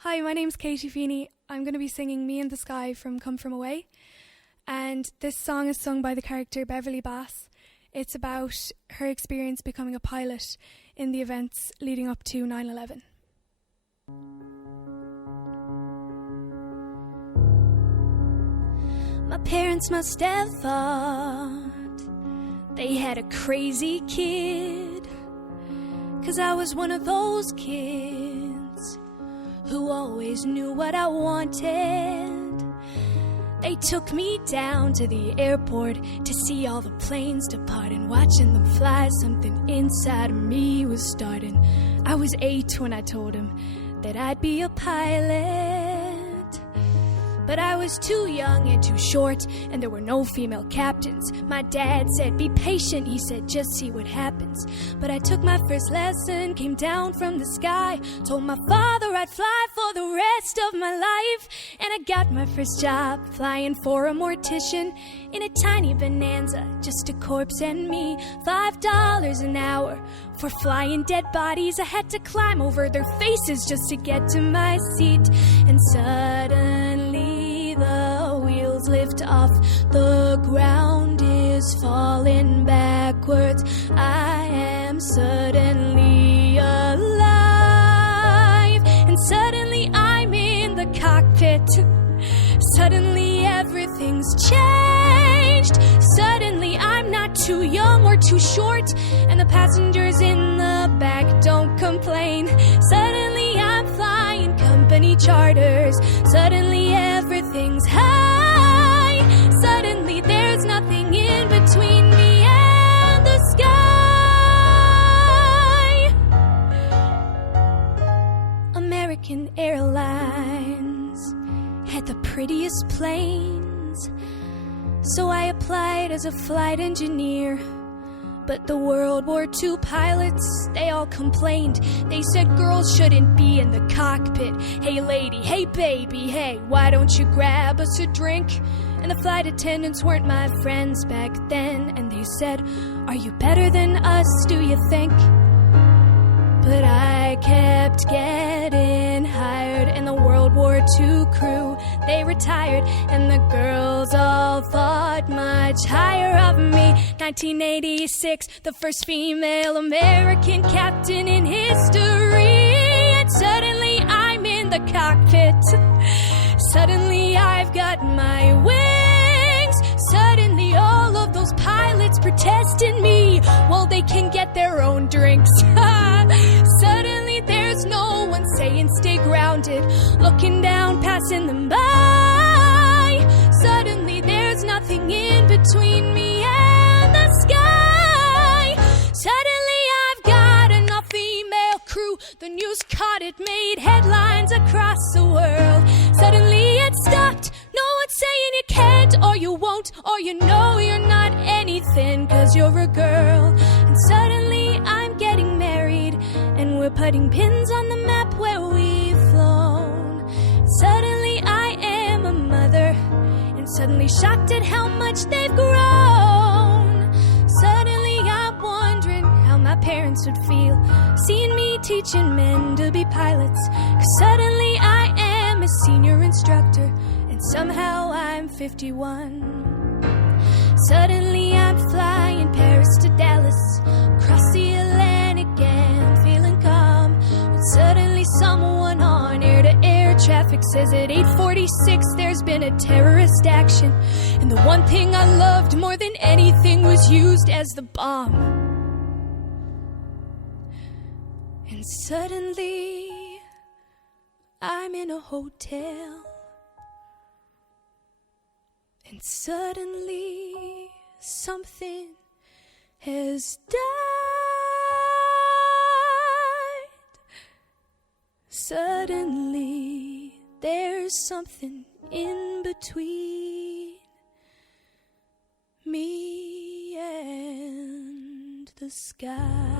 Hi, my name's Katie Feeney. I'm going to be singing Me in the Sky from Come From Away. And this song is sung by the character Beverly Bass. It's about her experience becoming a pilot in the events leading up to 9/11. My parents must have thought they had a crazy kid, 'cause I was one of those kids who always knew what I wanted. They took me down to the airport to see all the planes depart, and watching them fly, something inside of me was starting. I was 8 when I told him that I'd be a pilot. But I was too young and too short, and there were no female captains. My dad said, be patient, he said, just see what happens. But I took my first lesson, came down from the sky, told my father I'd fly for the rest of my life. And I got my first job flying for a mortician in a tiny Bonanza, just a corpse and me. $5 an hour for flying dead bodies. I had to climb over their faces just to get to my seat. And suddenly the wheels lift off, the ground is falling backwards. I am suddenly alive, and suddenly I'm in the cockpit. Suddenly everything's changed. Suddenly I'm not too young or too short, and the passengers in the back don't complain. Suddenly I'm flying company charters. Suddenly everything's high. Suddenly there's nothing in between me and the sky. American Airlines had the prettiest planes, so I applied as a flight engineer. But the World War II pilots, they all complained. They said girls shouldn't be in the cockpit. Hey lady, hey baby, hey, why don't you grab us a drink? And the flight attendants weren't my friends back then, and they said, are you better than us, do you think? But I kept getting hired, and the World War II crew, they retired, and the girls all thought much higher of me. 1986, the first female American captain in history, and suddenly I'm in the cockpit. Suddenly I've got my wings. Suddenly all of those pilots protesting me, well, they can get their own drinks. Suddenly there's no one saying stay grounded, looking down, passing them by. Suddenly there's nothing in between me and the sky. Suddenly I've got enough female crew. The news caught it, made headlines across the world. Suddenly it stopped. No one's saying you can't or you won't, or you know you're not anything 'cause you're a girl. And suddenly I'm getting married, and we're putting pins on the map where we've flown. Suddenly I am a mother, and suddenly shocked at how much they've grown. Suddenly I'm wondering how my parents would feel seeing me teaching men to be pilots. 'Cause suddenly I am a senior instructor, and somehow I'm 51. Suddenly I'm flying Paris to Dallas, across the Atlantic and feeling calm. When suddenly someone on air-to-air traffic says at 8:46 there's been a terrorist action, and the one thing I loved more than anything was used as the bomb. And suddenly I'm in a hotel, and suddenly something has died. Suddenly there's something in between me and the sky.